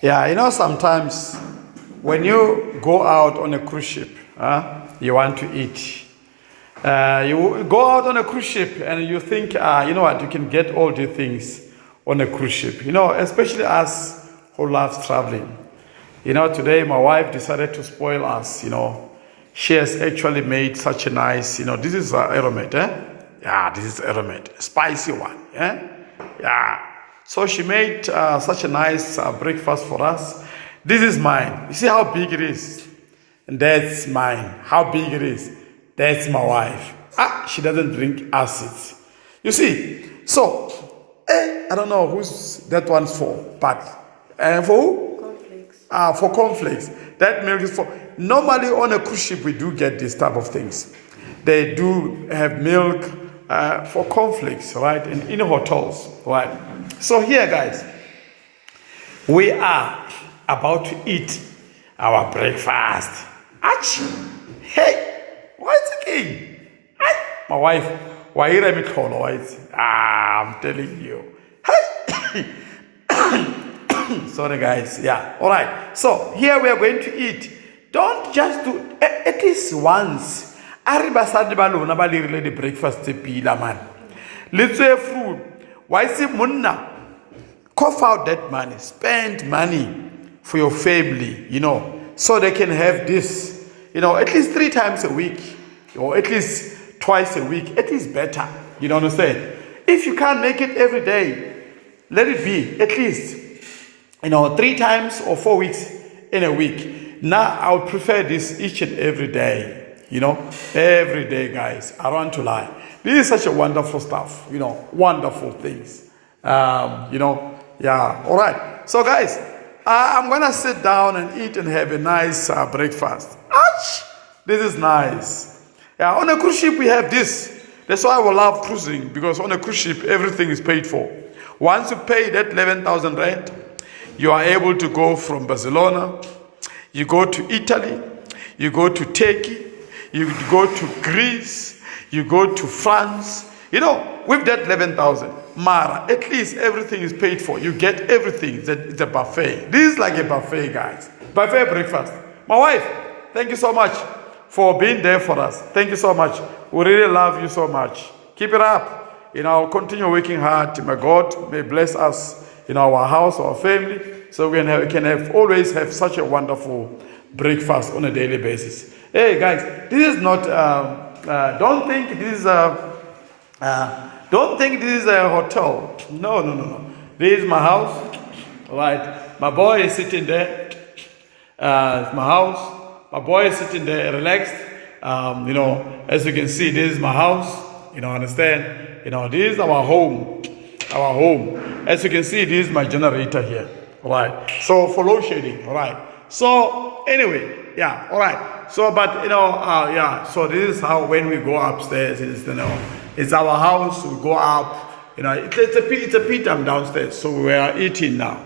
Yeah, sometimes when you go out on a cruise ship, you want to eat. You go out on a cruise ship and you think, you know what, you can get all the things on a cruise ship. Especially us who loves traveling. Today my wife decided to spoil us. She has actually made such a nice, this is aromat, Yeah, this is aromat, spicy one, Yeah. So she made such a nice breakfast for us. This is mine. You see how big it is? And that's mine. How big it is? That's my wife. She doesn't drink acids. You see? So, I don't know who's that one's for, but for who? Cornflakes. For cornflakes. That milk is for. Normally on a cruise ship we do get this type of things. They do have milk for cornflakes, right? In hotels, right? So here, guys, we are about to eat our breakfast. Ach! Hey! What's the king? My wife, why are you calling? I'm telling you. Hey! Sorry, guys. Yeah. All right. So here we are going to eat. Don't just do at least once. Arriba balona balirele the breakfast pila man. Let's say fruit. Why say munna? Cough out that money. Spend money for your family, so they can have this, at least 3 times a week, or at least twice a week. It is better. You understand? If you can't make it every day, let it be at least, 3 times or 4 weeks in a week. Now I would prefer this each and every day. Every day, guys. I don't want to lie. This is such a wonderful stuff. Wonderful things. Yeah. All right. So, guys, I'm gonna sit down and eat and have a nice breakfast. Ouch! This is nice. Yeah. On a cruise ship we have this. That's why I love cruising, because on a cruise ship everything is paid for. Once you pay that 11,000 rand, you are able to go from Barcelona. You go to Italy. You go to Turkey. You go to Greece. You go to France. With that 11,000, Mara, at least everything is paid for. You get everything. It's a buffet. This is like a buffet, guys. Buffet breakfast. My wife, thank you so much for being there for us. Thank you so much. We really love you so much. Keep it up. Continue working hard. May God may bless us in our house, our family, so we can always have such a wonderful breakfast on a daily basis. Hey, guys, this is not. Don't think this is a hotel. No. This is my house. Right. My boy is sitting there. It's my house. My boy is sitting there relaxed. As you can see, this is my house. Understand? This is our home. Our home. As you can see, this is my generator here. Right. So for load shedding. Right. So anyway, yeah. All right. So, but yeah. So this is how when we go upstairs, it's our house. We go up. It's a pit downstairs. So we are eating now.